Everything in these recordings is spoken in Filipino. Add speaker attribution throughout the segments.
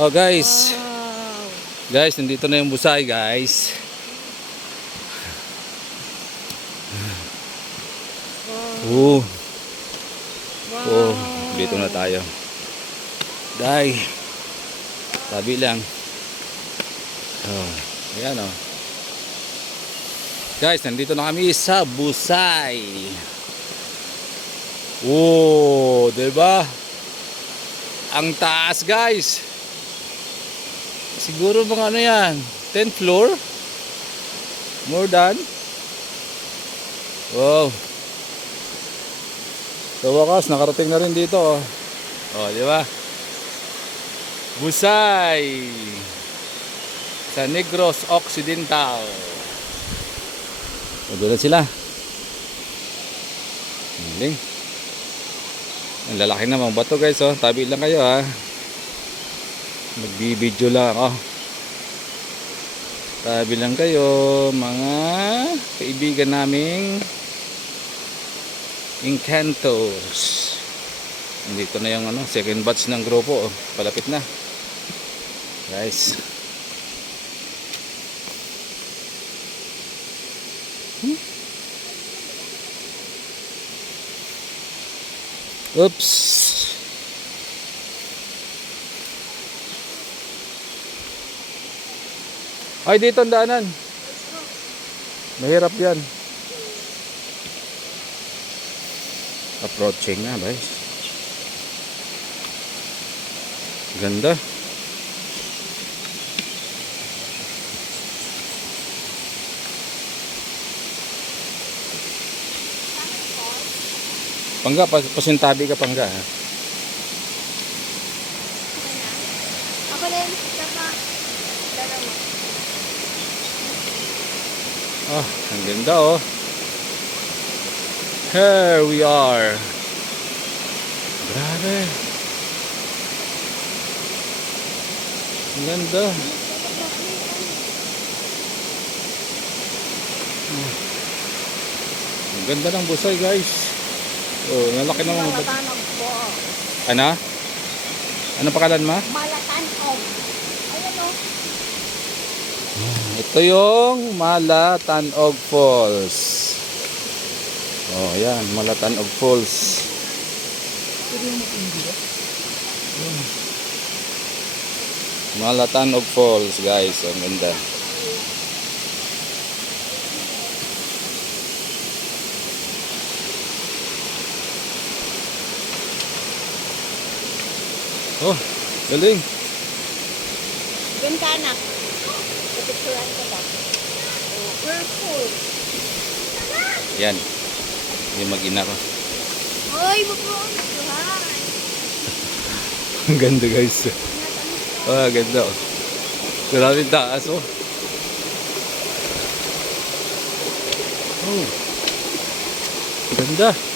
Speaker 1: Oh guys,
Speaker 2: Wow.
Speaker 1: guys, nandito na yung busay guys. Oh,
Speaker 2: Wow.
Speaker 1: oh, dito na tayo. Day. Tabi lang. Oh, ayan oh. Guys, nandito na kami sa busay. Oh, 'di ba? Ang taas, guys. Siguro mga ano yan? 10th floor? More than? Wow. Sa wakas, nakarating na rin dito. Oh, oh di ba? Busay. Sa Negros Occidental. O, doon na sila. Ang lalaki na mga bato guys. Oh. Tabi lang kayo ha. Magbibideo lang ako. Tabi lang kayo mga kaibigan naming Encantos. Nandito na yung ano, second batch ng grupo. Oh. Palapit na. Guys. Hmm? Oops. Ay, dito ang daanan. Mahirap yan. Approaching na, guys. Ganda. Pangga, pas pasintabi ka pangga. Ha? Oh, ang ganda oh. Here we are. Grabe. Ang ganda. Oh. Ang ganda ng busay guys. Oh, nalaki ang-
Speaker 2: Malatanog po.
Speaker 1: Ano? Ano pangalan mo?
Speaker 2: Malatanog. Ayan o.
Speaker 1: Ito yung Malatanog Falls. Oh, yan, Malatanog Falls. Malatanog Falls, guys. Ang ganda. Oh, galing.
Speaker 2: Doon ka na. Kapicturan ka ba? Oh, purple.
Speaker 1: Yan. Yung mag-ina ko.
Speaker 2: Hoy, wag mo ang
Speaker 1: ganda guys. Ah, ganda oh. Grabe taas oh. Oh. Ganda.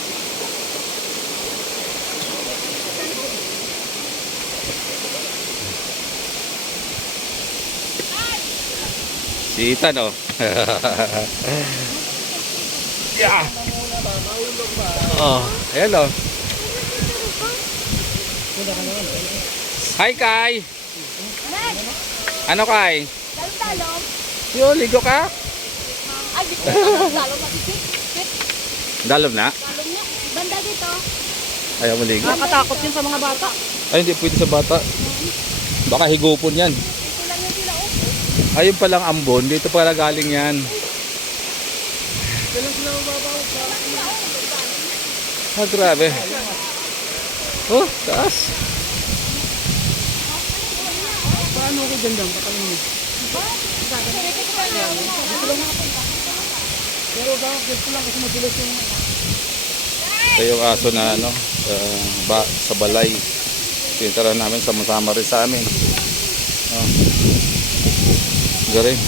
Speaker 1: Si Ethan oh. yeah. Oh, hello. Hi Kai. Ano Kai?
Speaker 2: Talong-talong.
Speaker 1: Yo, ligo ka?
Speaker 2: Ay, di ko na.
Speaker 1: Dalom na.
Speaker 2: Banda dito.
Speaker 1: Ayaw mo ligo.
Speaker 2: Nakakatakot yun sa mga bata.
Speaker 1: Ay, hindi pwede sa bata. Baka higupon yan.
Speaker 2: Ito lang yung sila oh.
Speaker 1: Ayun palang ambon. Dito pala galing yan. Ah, grabe. Oh, taas.
Speaker 2: Paano ako ganda? Patalong niya. Pero bakit gusto lang kasi madulas yung
Speaker 1: Ito yung aso na ano, sa, ba, sa balay. Pinitara namin, sama-sama rin sa amin. Oh. Galing.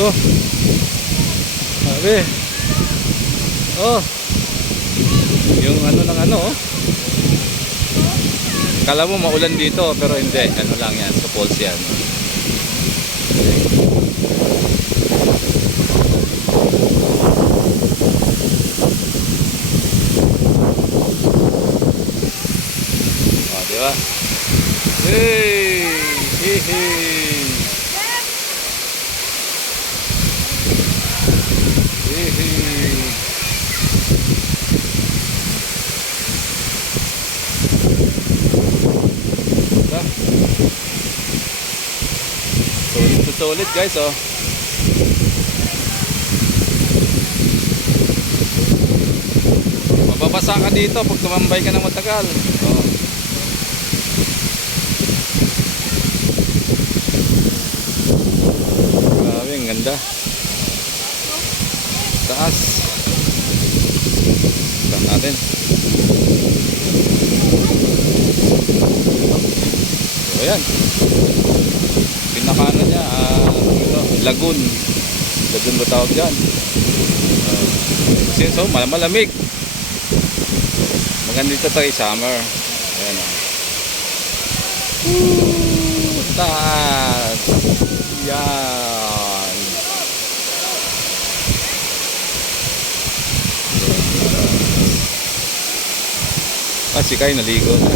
Speaker 1: Oh. Sabi. Oh. Yung ano ng ano oh. Kala mo maulan dito pero hindi. Ano lang yan, sa falls yan. To solid guys oh. Mababasa ka dito pag tumambay ka ng matagal. Oh. Ganda. Taas. Taas natin. So, ayan. Pinakano niya, ah, ito, lagoon. Lagoon ba tawag dyan? Uh, kasi so, mal- malamig. Maganda dito tayo summer. Ayan o. Woo! Taas! Yan! Ah, si Kai naligo na.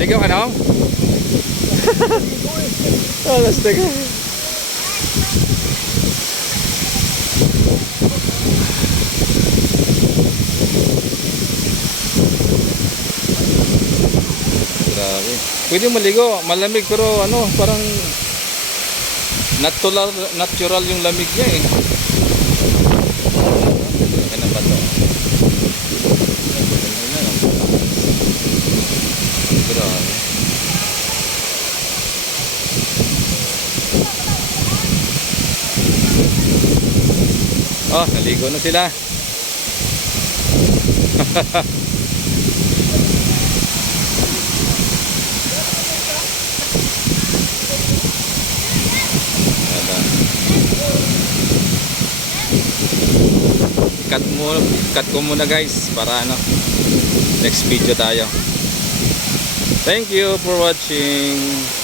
Speaker 1: Ligaw ka na? Alas na ka. Grabe. Pwede maligo, malamig pero ano, parang natural natural yung lamig niya eh. Ano ba to? Ayan, oh. Grabe. Oh, naligo na sila. Cut mo, cut ko muna guys para ano next video tayo. Thank you for watching.